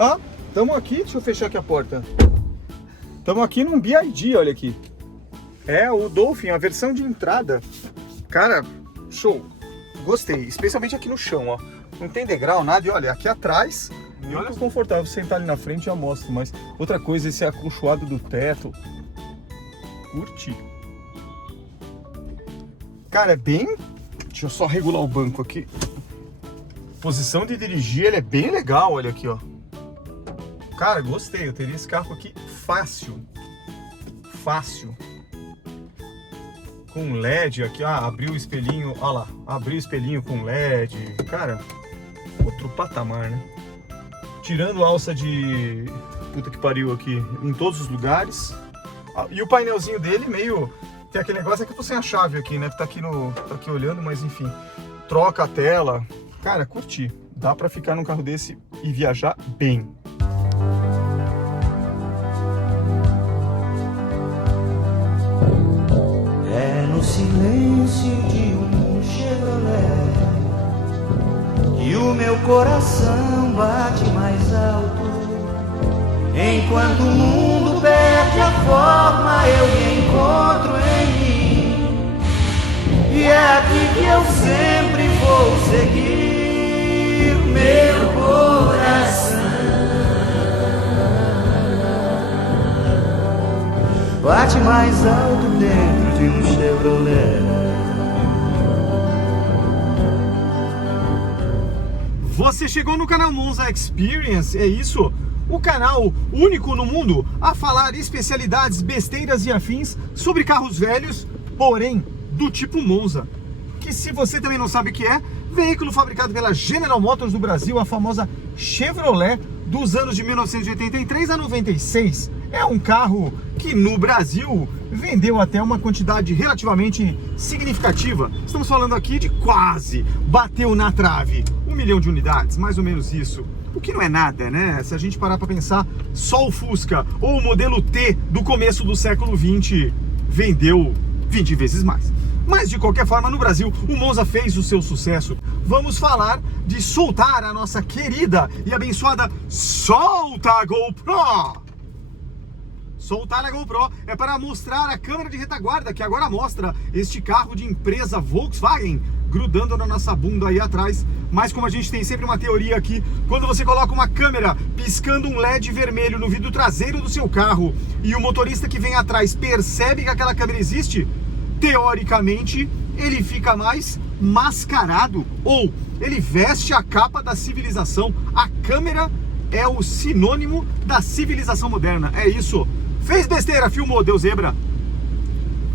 Ah, estamos aqui, deixa eu fechar aqui a porta. Estamos aqui num BYD, olha aqui. É o Dolphin, a versão de entrada. Cara, show. Gostei, especialmente aqui no chão, ó. Não tem degrau, nada. E olha, aqui atrás, muito confortável. Sentar ali na frente já mostro. Mas outra coisa, esse acolchoado do teto. Curti. Cara, é bem... Deixa eu só regular o banco aqui. Posição de dirigir, ele é bem legal, olha aqui, ó. Cara, gostei. Eu teria esse carro aqui fácil. Fácil. Com LED aqui, abriu o espelhinho, olha lá, abriu o espelhinho com LED, cara, outro patamar, né? Tirando a alça de puta que pariu aqui em todos os lugares, e o painelzinho dele meio, tem aquele negócio que eu tô sem a chave aqui, né, que tá aqui olhando, mas enfim, troca a tela, cara, curti, dá pra ficar num carro desse e viajar bem. No silêncio de um Chevrolet e o meu coração bate mais alto. Enquanto o mundo perde a forma, eu me encontro em mim. E é aqui que eu sempre vou seguir meu coração. Bate mais alto dentro de um Chevrolet. Você chegou no canal Monza Experience, é isso? O canal único no mundo a falar especialidades, besteiras e afins sobre carros velhos, porém do tipo Monza. Que, se você também não sabe o que é, veículo fabricado pela General Motors do Brasil, a famosa Chevrolet dos anos de 1983 a 96. É um carro que no Brasil vendeu até uma quantidade relativamente significativa. Estamos falando aqui de quase, bateu na trave, 1 milhão de unidades, mais ou menos isso. O que não é nada, né? Se a gente parar para pensar, só o Fusca ou o modelo T do começo do século 20 vendeu 20 vezes mais. Mas de qualquer forma, no Brasil, o Monza fez o seu sucesso. Vamos falar de soltar a nossa querida e abençoada Solta GoPro. Soltar a GoPro é para mostrar a câmera de retaguarda, que agora mostra este carro de empresa Volkswagen grudando na nossa bunda aí atrás. Mas como a gente tem sempre uma teoria aqui, quando você coloca uma câmera piscando um LED vermelho no vidro traseiro do seu carro e o motorista que vem atrás percebe que aquela câmera existe, teoricamente ele fica mais mascarado, ou ele veste a capa da civilização. A câmera é o sinônimo da civilização moderna, é isso. Fez besteira, filmou, deu zebra.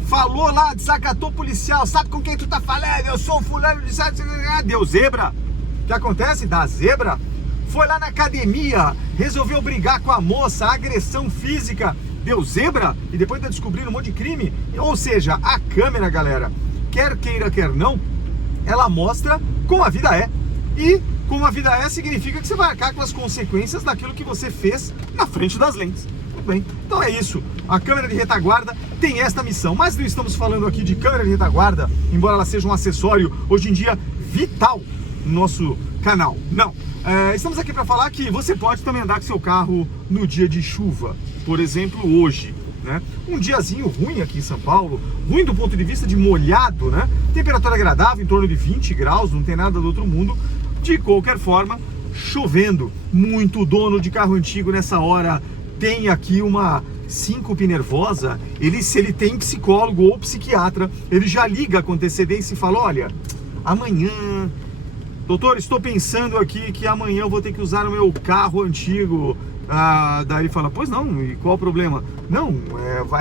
Falou lá, desacatou policial, sabe com quem tu tá falando? Eu sou o fulano de... Deu zebra. O que acontece? Dá zebra. Foi lá na academia, resolveu brigar com a moça, agressão física, deu zebra, e depois tá descobrindo um monte de crime. Ou seja, a câmera, galera, quer queira, quer não, ela mostra como a vida é. E como a vida é, significa que você vai arcar com as consequências daquilo que você fez na frente das lentes. Tudo bem, então é isso. A câmera de retaguarda tem esta missão. Mas não estamos falando aqui de câmera de retaguarda, embora ela seja um acessório, hoje em dia, vital no nosso canal. Não, estamos aqui para falar que você pode também andar com seu carro no dia de chuva. Por exemplo, hoje, né? Um diazinho ruim aqui em São Paulo, ruim do ponto de vista de molhado, né? Temperatura agradável, em torno de 20 graus, não tem nada do outro mundo. De qualquer forma, chovendo. Muito dono de carro antigo nessa hora tem aqui uma síncope nervosa. Se ele tem psicólogo ou psiquiatra, ele já liga com antecedência e fala: olha, amanhã, doutor, estou pensando aqui que amanhã eu vou ter que usar o meu carro antigo. Daí ele fala: pois não, e qual o problema? Não,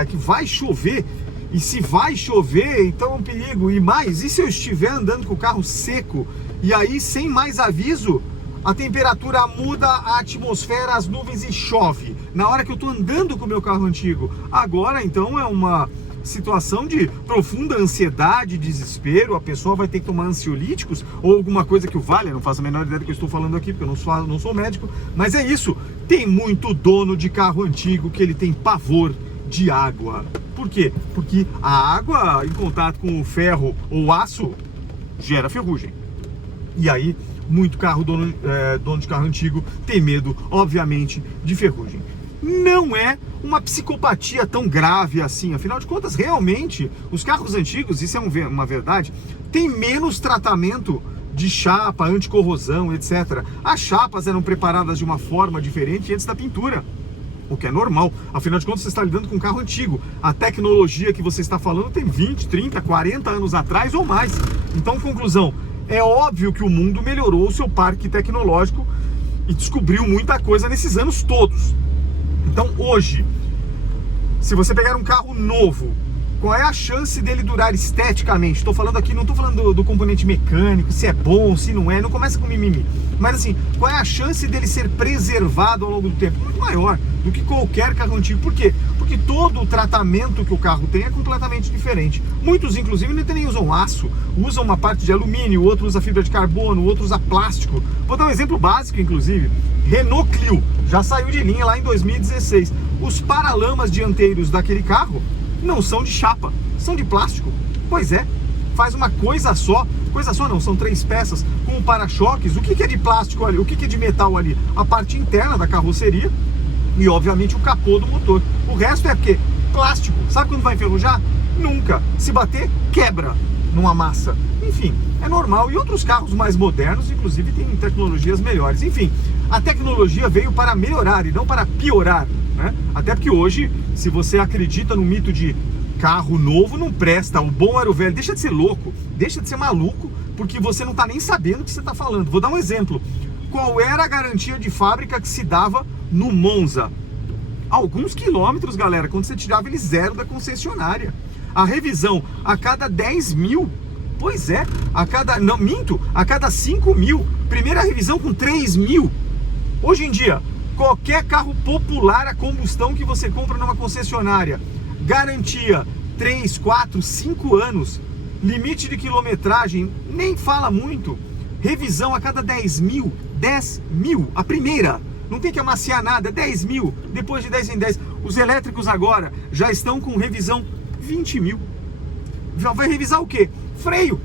que vai chover. E se vai chover, então é um perigo. E mais, e se eu estiver andando com o carro seco? E aí, sem mais aviso, a temperatura muda, a atmosfera, as nuvens e chove. Na hora que eu estou andando com o meu carro antigo. Agora, então, é uma situação de profunda ansiedade, desespero. A pessoa vai ter que tomar ansiolíticos ou alguma coisa que o valha. Não faço a menor ideia do que eu estou falando aqui, porque eu não sou médico. Mas é isso. Tem muito dono de carro antigo que ele tem pavor de água. Por quê? Porque a água em contato com o ferro ou aço gera ferrugem. E aí muito dono de carro antigo tem medo, obviamente, de ferrugem. Não é uma psicopatia tão grave assim, afinal de contas, realmente, os carros antigos, isso é uma verdade, tem menos tratamento de chapa, anticorrosão, etc. As chapas eram preparadas de uma forma diferente antes da pintura, o que é normal, afinal de contas você está lidando com um carro antigo. A tecnologia que você está falando tem 20, 30, 40 anos atrás ou mais. Então, conclusão, é óbvio que o mundo melhorou o seu parque tecnológico e descobriu muita coisa nesses anos todos. Então, hoje, se você pegar um carro novo, qual é a chance dele durar esteticamente? Estou falando aqui, não estou falando do componente mecânico, se é bom, se não é, não começa com mimimi. Mas assim, qual é a chance dele ser preservado ao longo do tempo? Muito maior do que qualquer carro antigo. Por quê? Porque todo o tratamento que o carro tem é completamente diferente. Muitos, inclusive, nem usam aço, usam uma parte de alumínio, outro usa fibra de carbono, outro usa plástico. Vou dar um exemplo básico, inclusive. Renault Clio, já saiu de linha lá em 2016. Os paralamas dianteiros daquele carro não são de chapa, são de plástico. Pois é, faz uma coisa só não, são 3 peças com o para-choques. O que é de plástico ali? O que é de metal ali? A parte interna da carroceria e obviamente o capô do motor. O resto é porque plástico. Sabe quando vai enferrujar? Nunca. Se bater, quebra, não amassa. Enfim, é normal. E outros carros mais modernos, inclusive, têm tecnologias melhores. Enfim, a tecnologia veio para melhorar e não para piorar, né? Até porque hoje, se você acredita no mito de carro novo, não presta, o bom era o velho, deixa de ser louco, deixa de ser maluco, porque você não está nem sabendo o que você está falando. Vou dar um exemplo. Qual era a garantia de fábrica que se dava no Monza? Alguns quilômetros, galera, quando você tirava ele zero da concessionária. A revisão a cada 10 mil. Pois é, a cada 5 mil. Primeira revisão com 3 mil. Hoje em dia, qualquer carro popular a combustão que você compra numa concessionária, garantia 3, 4, 5 anos, limite de quilometragem, nem fala muito, revisão a cada 10 mil, a primeira, não tem que amaciar nada, 10 mil, depois de 10 em 10, os elétricos agora já estão com revisão 20 mil, já vai revisar o quê? Freio.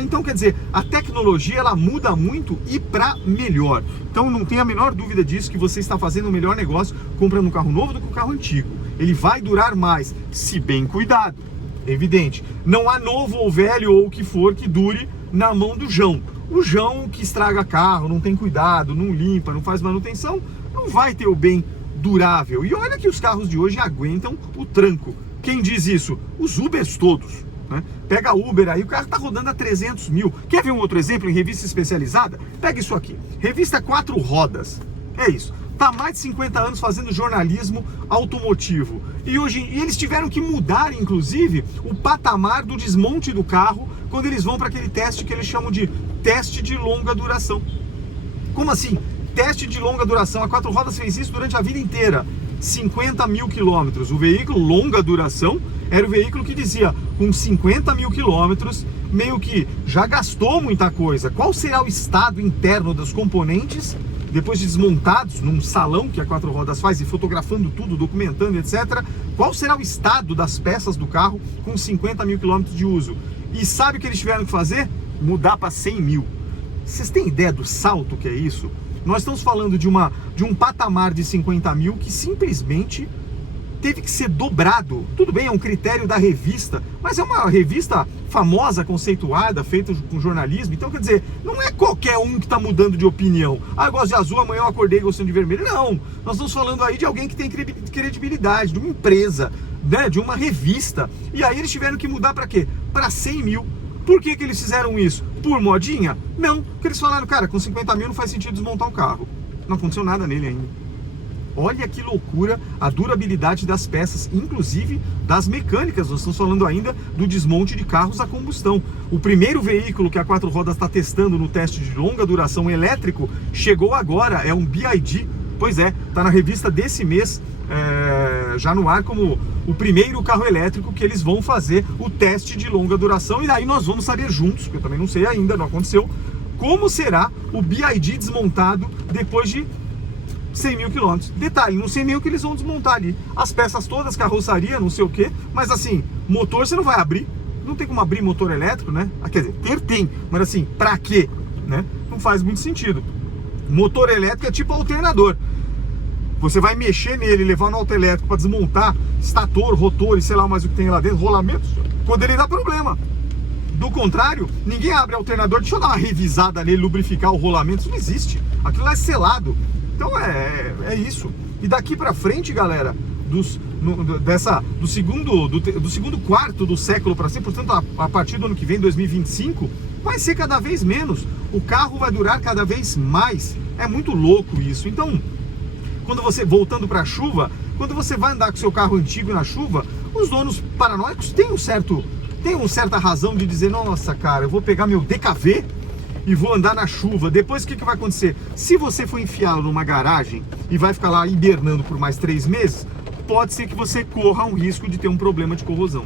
Então, quer dizer, a tecnologia ela muda muito e para melhor. Então, não tem a menor dúvida disso, que você está fazendo o melhor negócio comprando um carro novo do que um carro antigo. Ele vai durar mais, se bem cuidado. Evidente, não há novo ou velho ou o que for que dure na mão do João. O João que estraga carro, não tem cuidado, não limpa, não faz manutenção, não vai ter o bem durável. E olha que os carros de hoje aguentam o tranco. Quem diz isso? Os Ubers todos. Pega Uber aí, o carro tá rodando a 300 mil. Quer ver um outro exemplo em revista especializada? Pega isso aqui, revista 4 Rodas. É isso, tá há mais de 50 anos fazendo jornalismo automotivo. E eles tiveram que mudar, inclusive, o patamar do desmonte do carro quando eles vão para aquele teste que eles chamam de teste de longa duração. Como assim? Teste de longa duração. A 4 Rodas fez isso durante a vida inteira. 50 mil quilômetros. O veículo longa duração era o veículo que dizia, com 50 mil quilômetros, meio que já gastou muita coisa. Qual será o estado interno dos componentes, depois de desmontados, num salão que a 4 Rodas faz, e fotografando tudo, documentando, etc. Qual será o estado das peças do carro com 50 mil quilômetros de uso? E sabe o que eles tiveram que fazer? Mudar para 100 mil. Vocês têm ideia do salto que é isso? Nós estamos falando de um patamar de 50 mil que simplesmente teve que ser dobrado. Tudo bem, é um critério da revista, mas é uma revista famosa, conceituada, feita com jornalismo. Então, quer dizer, não é qualquer um que está mudando de opinião. Ah, eu gosto de azul, amanhã eu acordei gostando de vermelho. Não, nós estamos falando aí de alguém que tem credibilidade, de uma empresa, né, de uma revista. E aí eles tiveram que mudar para quê? Para 100 mil. Por que eles fizeram isso? Por modinha? Não, porque eles falaram, cara, com 50 mil não faz sentido desmontar o carro. Não aconteceu nada nele ainda. Olha que loucura a durabilidade das peças, inclusive das mecânicas. Nós estamos falando ainda do desmonte de carros a combustão. O primeiro veículo que a 4 Rodas está testando no teste de longa duração elétrico chegou agora, é um BYD. Pois é, está na revista desse mês, já no ar, como o primeiro carro elétrico que eles vão fazer o teste de longa duração. E daí nós vamos saber juntos, porque eu também não sei ainda, não aconteceu, como será o BYD desmontado depois de 100 mil quilômetros. Detalhe, no 100 mil que eles vão desmontar ali as peças todas, carroçaria, não sei o que, mas assim, motor você não vai abrir, não tem como abrir motor elétrico, né? Quer dizer, tem, mas assim, pra quê? Né? não faz muito sentido. Motor elétrico é tipo alternador. Você vai mexer nele, levar no auto elétrico para desmontar estator, rotor e sei lá mais o que tem lá dentro, rolamentos, quando ele dá problema. Do contrário, ninguém abre alternador, deixa eu dar uma revisada nele, lubrificar o rolamento, isso não existe. Aquilo lá é selado. Então é isso. E daqui para frente, galera, do segundo quarto do século para cima, portanto a partir do ano que vem, 2025, vai ser cada vez menos. O carro vai durar cada vez mais. É muito louco isso. Então, quando você, voltando para a chuva, quando você vai andar com seu carro antigo na chuva, os donos paranoicos têm uma certa razão de dizer, nossa cara, eu vou pegar meu DKV e vou andar na chuva. Depois o que vai acontecer? Se você for enfiá-lo numa garagem e vai ficar lá hibernando por mais 3 meses, pode ser que você corra um risco de ter um problema de corrosão.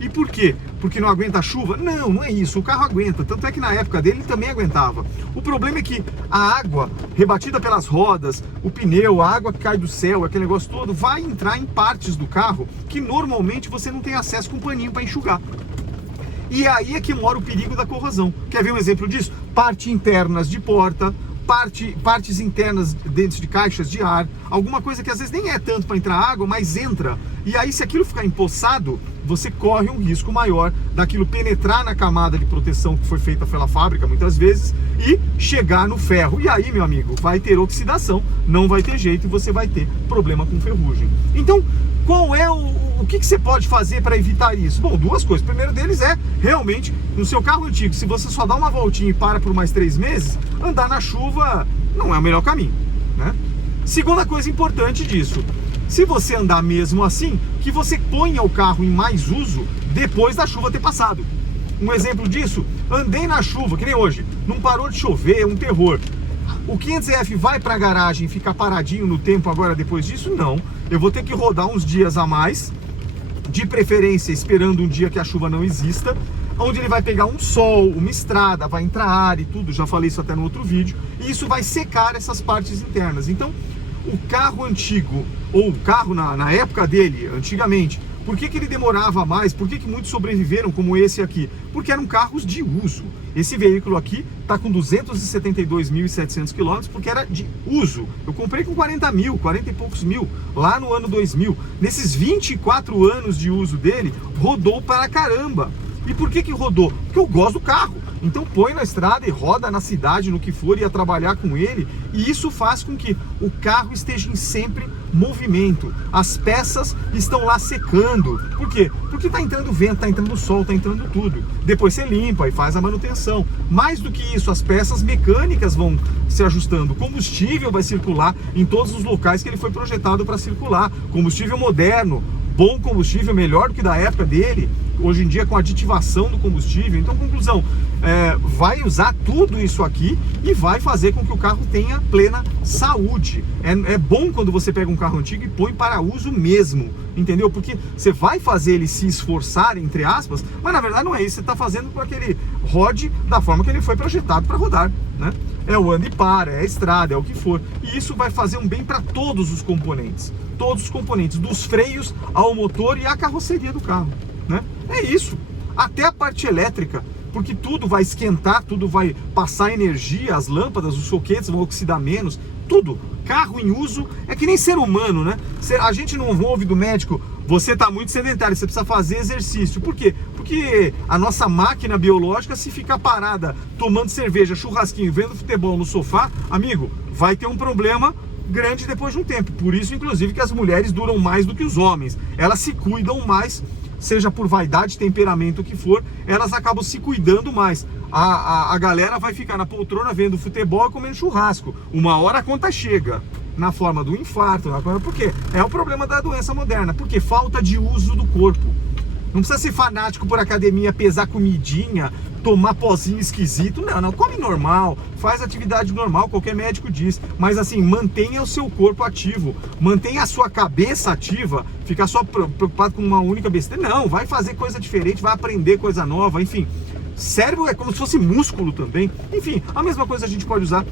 E por quê? Porque não aguenta a chuva? Não, não é isso. O carro aguenta. Tanto é que na época dele ele também aguentava. O problema é que a água rebatida pelas rodas, o pneu, a água que cai do céu, aquele negócio todo, vai entrar em partes do carro que normalmente você não tem acesso com um paninho para enxugar. E aí é que mora o perigo da corrosão. Quer ver um exemplo disso? Partes internas de porta, partes internas dentro de caixas de ar, alguma coisa que às vezes nem é tanto para entrar água, mas entra. E aí se aquilo ficar empoçado, você corre um risco maior daquilo penetrar na camada de proteção que foi feita pela fábrica muitas vezes e chegar no ferro. E aí, meu amigo, vai ter oxidação, não vai ter jeito e você vai ter problema com ferrugem. Então, qual é o que você pode fazer para evitar isso? Bom, 2 coisas. O primeiro deles é, realmente, no seu carro antigo, se você só dá uma voltinha e para por mais 3 meses, andar na chuva não é o melhor caminho, né? Segunda coisa importante disso, se você andar mesmo assim, que você ponha o carro em mais uso depois da chuva ter passado. Um exemplo disso, andei na chuva, que nem hoje, não parou de chover, é um terror. O 500F vai para a garagem e ficar paradinho no tempo agora depois disso? Não. Eu vou ter que rodar uns dias a mais, de preferência esperando um dia que a chuva não exista, onde ele vai pegar um sol, uma estrada, vai entrar ar e tudo, já falei isso até no outro vídeo, e isso vai secar essas partes internas. Então, o carro antigo, ou o carro na época dele, antigamente, por que ele demorava mais? Por que muitos sobreviveram como esse aqui? Porque eram carros de uso. Esse veículo aqui está com 272.700 km porque era de uso. Eu comprei com 40 e poucos mil, lá no ano 2000. Nesses 24 anos de uso dele, rodou para caramba. E por que rodou? Porque eu gosto do carro. Então põe na estrada e roda na cidade, no que for, e ia trabalhar com ele. E isso faz com que o carro esteja em sempre movimento. As peças estão lá secando. Por quê? Porque está entrando vento, está entrando sol, está entrando tudo. Depois você limpa e faz a manutenção. Mais do que isso, as peças mecânicas vão se ajustando. O combustível vai circular em todos os locais que ele foi projetado para circular. Combustível moderno, bom combustível, melhor do que da época dele. Hoje em dia com aditivação do combustível. Então, conclusão, vai usar tudo isso aqui e vai fazer com que o carro tenha plena saúde. É bom quando você pega um carro antigo e põe para uso mesmo, entendeu? Porque você vai fazer ele se esforçar, entre aspas, mas na verdade não é isso. Você está fazendo para que ele rode da forma que ele foi projetado para rodar, né? É o anda e para, é a estrada, é o que for. E isso vai fazer um bem para todos os componentes. Todos os componentes, dos freios ao motor e à carroceria do carro, né? É isso, até a parte elétrica, porque tudo vai esquentar, tudo vai passar energia, as lâmpadas, os soquetes vão oxidar menos, tudo. Carro em uso é que nem ser humano, né? A gente não ouve do médico, você está muito sedentário, você precisa fazer exercício. Por quê? Porque a nossa máquina biológica, se ficar parada tomando cerveja, churrasquinho, vendo futebol no sofá, amigo, vai ter um problema grande depois de um tempo. Por isso, inclusive, que as mulheres duram mais do que os homens. Elas se cuidam mais, seja por vaidade, temperamento, o que for, elas acabam se cuidando mais. A galera vai ficar na poltrona vendo futebol e comendo churrasco. Uma hora a conta chega, na forma do infarto, por quê? É o problema da doença moderna, porque falta de uso do corpo. Não precisa ser fanático por academia, pesar comidinha, tomar pozinho esquisito. Não, come normal, faz atividade normal, qualquer médico diz. Mas assim, mantenha o seu corpo ativo, mantenha a sua cabeça ativa. Ficar só preocupado com uma única besteira. Não, vai fazer coisa diferente, vai aprender coisa nova, enfim. Cérebro é como se fosse músculo também. Enfim, a mesma coisa a gente pode usar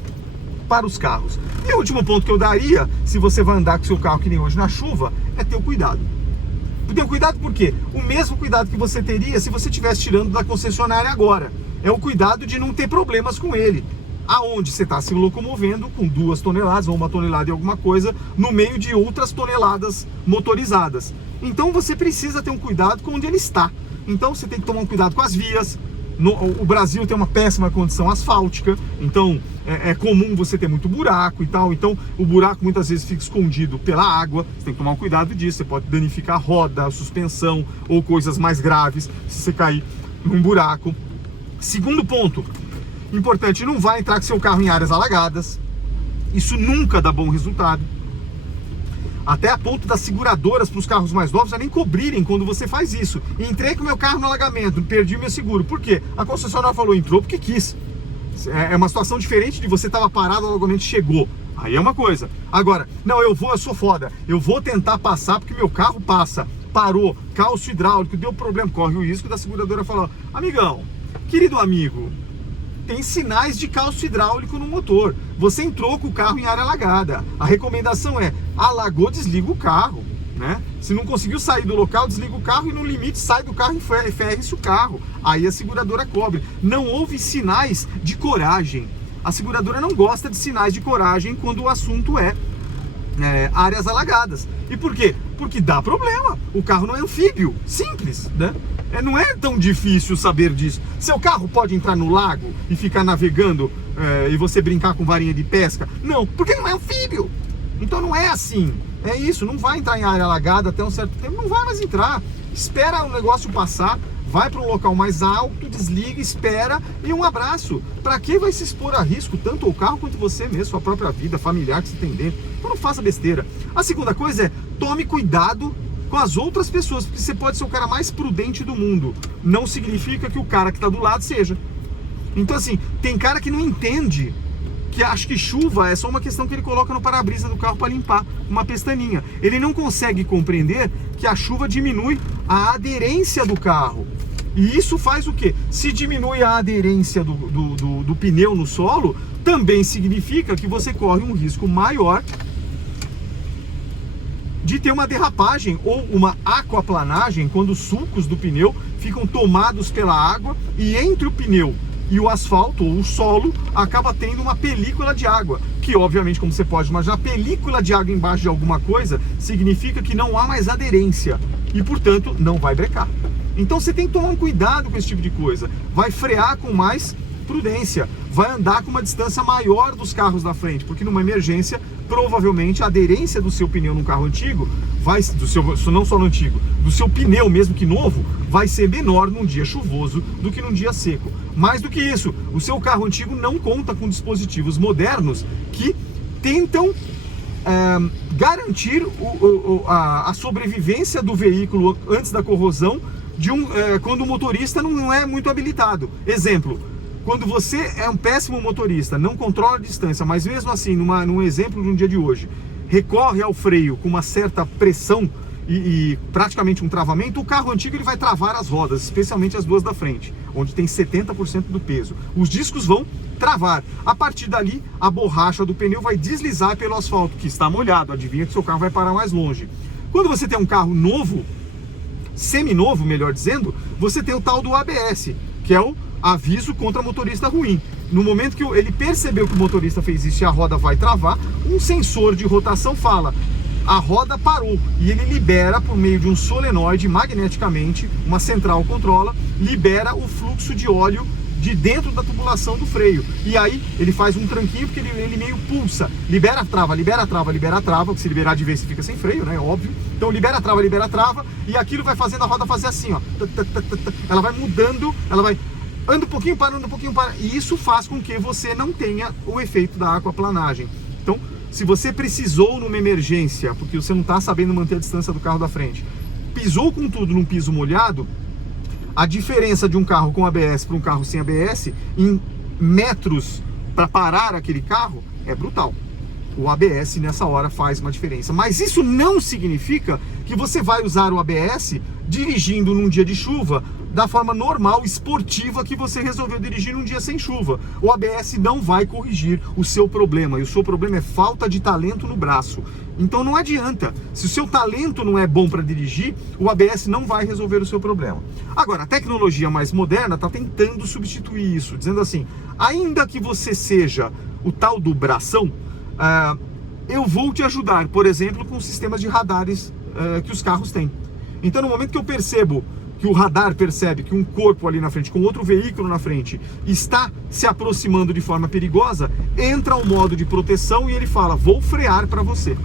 para os carros. E o último ponto que eu daria, se você vai andar com seu carro que nem hoje na chuva, é ter o cuidado. Tenha cuidado por quê? O mesmo cuidado que você teria se você estivesse tirando da concessionária agora. É o cuidado de não ter problemas com ele. aonde você está se locomovendo com 2 toneladas ou 1 tonelada e alguma coisa no meio de outras toneladas motorizadas. Então você precisa ter um cuidado com onde ele está. Então você tem que tomar um cuidado com as vias. O Brasil tem uma péssima condição asfáltica, então é comum você ter muito buraco e tal. Então o buraco muitas vezes fica escondido pela água. Você tem que tomar um cuidado disso. Você pode danificar a roda, a suspensão ou coisas mais graves se você cair num buraco. Segundo ponto importante, não vai entrar com seu carro em áreas alagadas. Isso nunca dá bom resultado. Até a ponto das seguradoras para os carros mais novos já nem cobrirem quando você faz isso. Entrei com meu carro no alagamento, perdi meu seguro. Por quê? A concessionária falou, entrou porque quis. É uma situação diferente de você estava parado, o alagamento chegou. Aí é uma coisa. Agora, não, eu sou foda. Eu vou tentar passar porque meu carro passa. Parou, calço hidráulico, deu problema. Corre o risco da seguradora falar, amigão, querido amigo, tem sinais de calço hidráulico no motor. Você entrou com o carro em área alagada. A recomendação é, alagou, desliga o carro, né? Se não conseguiu sair do local, desliga o carro e no limite sai do carro e ferre-se o carro. Aí a seguradora cobre. Não houve sinais de coragem. A seguradora não gosta de sinais de coragem quando o assunto é áreas alagadas. E por quê? Porque dá problema. O carro não é anfíbio. Simples, né? Não é tão difícil saber disso. Seu carro pode entrar no lago e ficar navegando e você brincar com varinha de pesca? Não, porque não é anfíbio. Então não é assim. É isso, não vai entrar em área alagada até um certo tempo, não vai mais entrar. Espera o negócio passar, vai para um local mais alto, desliga, espera e um abraço. Para que vai se expor a risco, tanto o carro quanto você mesmo, sua própria vida familiar que você tem dentro? Então não faça besteira. A segunda coisa é, tome cuidado com as outras pessoas, porque você pode ser o cara mais prudente do mundo. Não significa que o cara que está do lado seja. Então assim, tem cara que não entende, que acha que chuva é só uma questão que ele coloca no para-brisa do carro para limpar, uma pestaninha. Ele não consegue compreender que a chuva diminui a aderência do carro. E isso faz o quê? Se diminui a aderência do pneu no solo, também significa que você corre um risco maior de ter uma derrapagem ou uma aquaplanagem, quando os sulcos do pneu ficam tomados pela água e entre o pneu e o asfalto ou o solo acaba tendo uma película de água, que obviamente, como você pode imaginar, película de água embaixo de alguma coisa significa que não há mais aderência e, portanto, não vai brecar. Então você tem que tomar um cuidado com esse tipo de coisa, vai frear com mais prudência, vai andar com uma distância maior dos carros da frente, porque numa emergência, provavelmente a aderência do seu pneu num carro antigo, não só no antigo, do seu pneu mesmo que novo, vai ser menor num dia chuvoso do que num dia seco. Mais do que isso, o seu carro antigo não conta com dispositivos modernos que tentam garantir a sobrevivência do veículo antes da corrosão quando o motorista não é muito habilitado. Exemplo, quando você é um péssimo motorista, não controla a distância, mas mesmo assim, num exemplo de um dia de hoje, recorre ao freio com uma certa pressão e praticamente um travamento, o carro antigo ele vai travar as rodas, especialmente as duas da frente, onde tem 70% do peso. Os discos vão travar. A partir dali, a borracha do pneu vai deslizar pelo asfalto, que está molhado. Adivinha que seu carro vai parar mais longe. Quando você tem um carro novo, seminovo, melhor dizendo, você tem o tal do ABS, que é o aviso contra motorista ruim. No momento que ele percebeu que o motorista fez isso e a roda vai travar, um sensor de rotação fala, a roda parou, e ele libera por meio de um solenoide magneticamente, uma central controla, libera o fluxo de óleo de dentro da tubulação do freio, e aí ele faz um tranquinho porque ele meio pulsa, libera a trava, libera a trava, libera a trava, porque se liberar de vez você fica sem freio, né, óbvio. Então libera a trava, e aquilo vai fazendo a roda fazer assim, ó, ela vai mudando, ela vai anda um pouquinho, para, e isso faz com que você não tenha o efeito da aquaplanagem. Então, se você precisou numa emergência, porque você não está sabendo manter a distância do carro da frente, pisou com tudo num piso molhado, a diferença de um carro com ABS para um carro sem ABS, em metros para parar aquele carro, é brutal. O ABS nessa hora faz uma diferença. Mas isso não significa que você vai usar o ABS dirigindo num dia de chuva da forma normal, esportiva que você resolveu dirigir num dia sem chuva. O ABS não vai corrigir o seu problema, e o seu problema é falta de talento no braço. Então não adianta, se o seu talento não é bom para dirigir, o ABS não vai resolver o seu problema. Agora, a tecnologia mais moderna está tentando substituir isso, dizendo assim, ainda que você seja o tal do bração, eu vou te ajudar, por exemplo, com sistemas de radares que os carros têm. Então no momento que eu percebo que o radar percebe que um corpo ali na frente, com outro veículo na frente, está se aproximando de forma perigosa, entra o modo de proteção e ele fala, vou frear para você.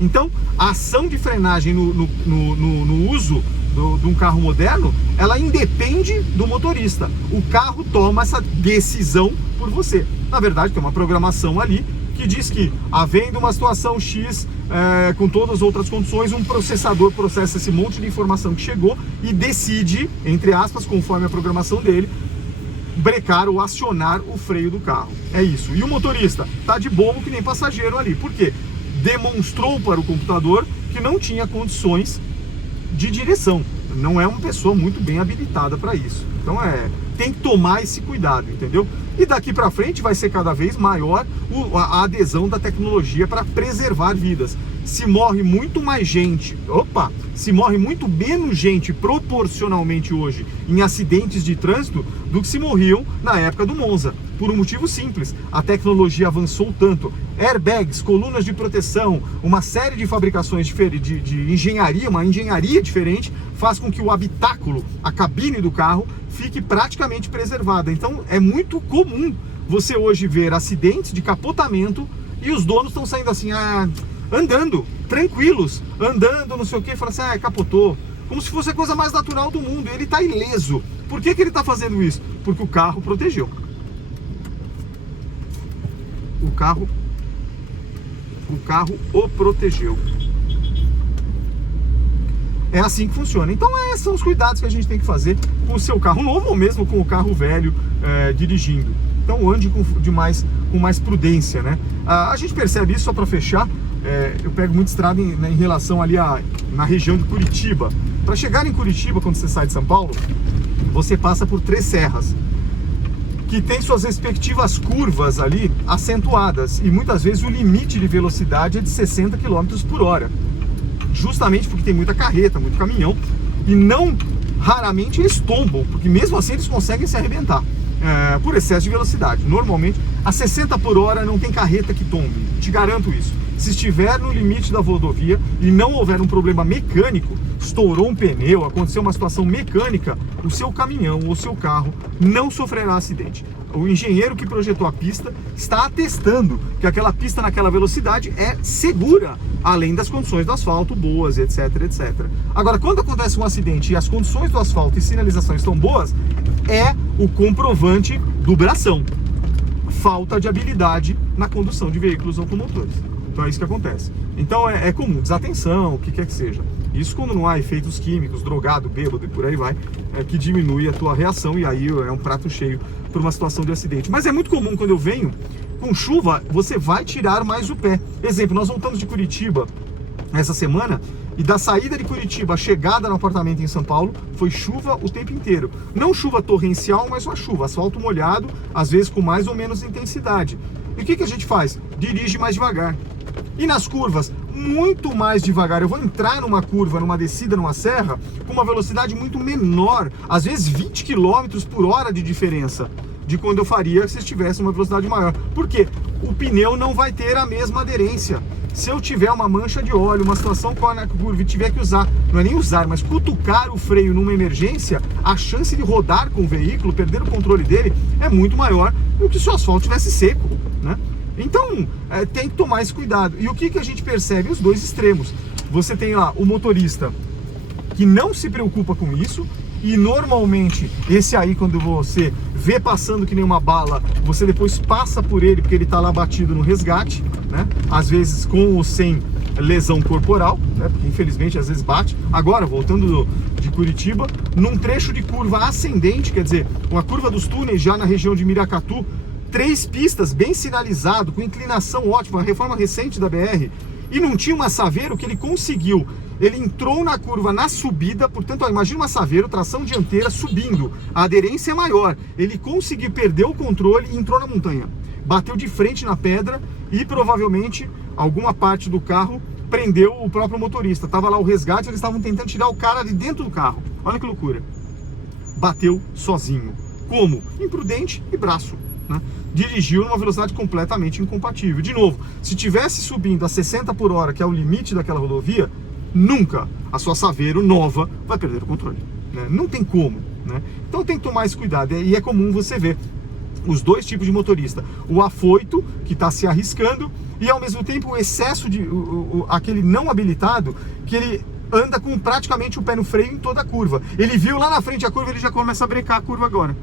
Então, a ação de frenagem no uso de um carro moderno, ela independe do motorista. O carro toma essa decisão por você. Na verdade, tem uma programação ali que diz que, havendo uma situação X, com todas as outras condições, um processador processa esse monte de informação que chegou e decide, entre aspas, conforme a programação dele, brecar ou acionar o freio do carro. É isso. E o motorista tá de bobo que nem passageiro ali. Por quê? Demonstrou para o computador que não tinha condições de direção. Não é uma pessoa muito bem habilitada para isso. Então tem que tomar esse cuidado, entendeu? E daqui para frente vai ser cada vez maior a adesão da tecnologia para preservar vidas. Se morre muito mais gente, se morre muito menos gente proporcionalmente hoje em acidentes de trânsito do que se morriam na época do Monza. Por um motivo simples, a tecnologia avançou tanto. Airbags, colunas de proteção, uma série de fabricações de engenharia, uma engenharia diferente, faz com que o habitáculo, a cabine do carro, fique praticamente preservada. Então é muito comum você hoje ver acidentes de capotamento e os donos estão saindo assim, andando, tranquilos, andando, não sei o que, fala assim, capotou. Como se fosse a coisa mais natural do mundo. Ele está ileso. Por que ele está fazendo isso? Porque o carro protegeu. O carro o protegeu. É assim que funciona. Então são os cuidados que a gente tem que fazer com o seu carro novo ou mesmo com o carro velho dirigindo. Então ande com mais prudência, né? A gente percebe isso, só para fechar, eu pego muita estrada em relação ali na região de Curitiba. Para chegar em Curitiba, quando você sai de São Paulo, você passa por 3 serras que tem suas respectivas curvas ali acentuadas, e muitas vezes o limite de velocidade é de 60 km por hora, justamente porque tem muita carreta, muito caminhão, e não raramente eles tombam, porque mesmo assim eles conseguem se arrebentar por excesso de velocidade. Normalmente a 60 por hora não tem carreta que tombe, te garanto isso. Se estiver no limite da rodovia e não houver um problema mecânico, estourou um pneu, aconteceu uma situação mecânica, o seu caminhão ou seu carro não sofrerá acidente. O engenheiro que projetou a pista está atestando que aquela pista naquela velocidade é segura, além das condições do asfalto boas, etc, etc. Agora, quando acontece um acidente e as condições do asfalto e sinalização estão boas, é o comprovante do bração. Falta de habilidade na condução de veículos automotores. Então é isso que acontece. Então é comum, desatenção, o que quer que seja. Isso quando não há efeitos químicos, drogado, bêbado e por aí vai, que diminui a tua reação, e aí é um prato cheio para uma situação de acidente. Mas é muito comum quando eu venho, com chuva, você vai tirar mais o pé. Exemplo, nós voltamos de Curitiba essa semana, e da saída de Curitiba à chegada no apartamento em São Paulo, foi chuva o tempo inteiro. Não chuva torrencial, mas uma chuva, asfalto molhado, às vezes com mais ou menos intensidade. E o que a gente faz? Dirige mais devagar. E nas curvas, muito mais devagar. Eu vou entrar numa curva, numa descida, numa serra, com uma velocidade muito menor, às vezes 20 km por hora de diferença de quando eu faria se estivesse uma velocidade maior. Por quê? O pneu não vai ter a mesma aderência. Se eu tiver uma mancha de óleo, uma situação com a curva e tiver que usar, não é nem usar, mas cutucar o freio numa emergência, a chance de rodar com o veículo, perder o controle dele, é muito maior do que se o asfalto tivesse seco, né? Então, tem que tomar esse cuidado. E o que a gente percebe? Os dois extremos. Você tem lá o motorista que não se preocupa com isso, e normalmente esse aí, quando você vê passando que nem uma bala, você depois passa por ele porque ele está lá batido no resgate, né? Às vezes com ou sem lesão corporal, né? Porque infelizmente às vezes bate. Agora, voltando de Curitiba, num trecho de curva ascendente, quer dizer, uma curva dos túneis já na região de Miracatu, 3 pistas, bem sinalizado, com inclinação ótima, reforma recente da BR, E não tinha uma Saveiro que ele conseguiu. Ele entrou na curva na subida, portanto, ó, imagina uma Saveiro, tração dianteira subindo, a aderência é maior. Ele conseguiu perder o controle e entrou na montanha. Bateu de frente na pedra e provavelmente alguma parte do carro prendeu o próprio motorista. Tava lá o resgate, eles estavam tentando tirar o cara de dentro do carro. Olha que loucura. Bateu sozinho. Como? Imprudente e braço, né? Dirigiu numa velocidade completamente incompatível. De novo, se tivesse subindo a 60 por hora, que é o limite daquela rodovia, nunca a sua Saveiro nova vai perder o controle, né? Não tem como, né? Então tem que tomar esse cuidado. E é comum você ver os dois tipos de motorista. O afoito, que está se arriscando, e ao mesmo tempo o excesso de... aquele não habilitado, que ele anda com praticamente o pé no freio em toda a curva. Ele viu lá na frente a curva, ele já começa a brecar a curva agora.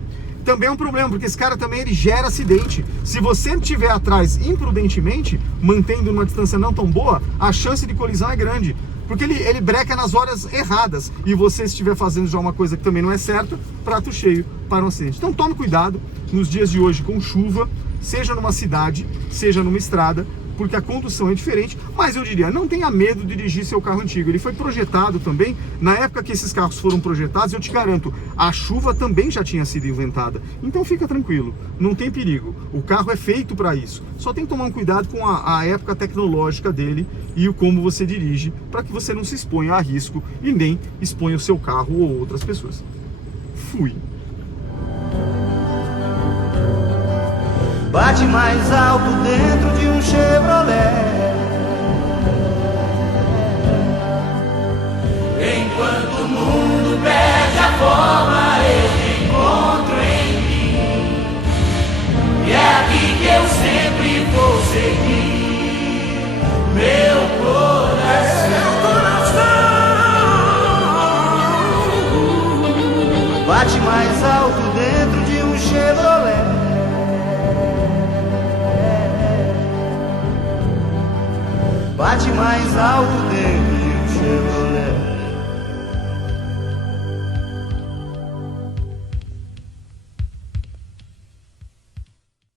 Também é um problema, porque esse cara também ele gera acidente. Se você estiver atrás imprudentemente, mantendo uma distância não tão boa, a chance de colisão é grande. Porque ele breca nas horas erradas. E você estiver fazendo já uma coisa que também não é certa, prato cheio para um acidente. Então tome cuidado nos dias de hoje com chuva, seja numa cidade, seja numa estrada, porque a condução é diferente, mas eu diria, não tenha medo de dirigir seu carro antigo. Ele foi projetado também, na época que esses carros foram projetados, eu te garanto, a chuva também já tinha sido inventada. Então fica tranquilo, não tem perigo. O carro é feito para isso. Só tem que tomar um cuidado com a época tecnológica dele e o como você dirige, para que você não se exponha a risco e nem exponha o seu carro ou outras pessoas. Fui. Bate mais alto dentro de um Chevrolet. Enquanto o mundo perde a forma, eu encontro em mim. E é aqui que eu sempre vou seguir. Meu coração bate mais alto dentro de um Chevrolet. Bate mais alto dentro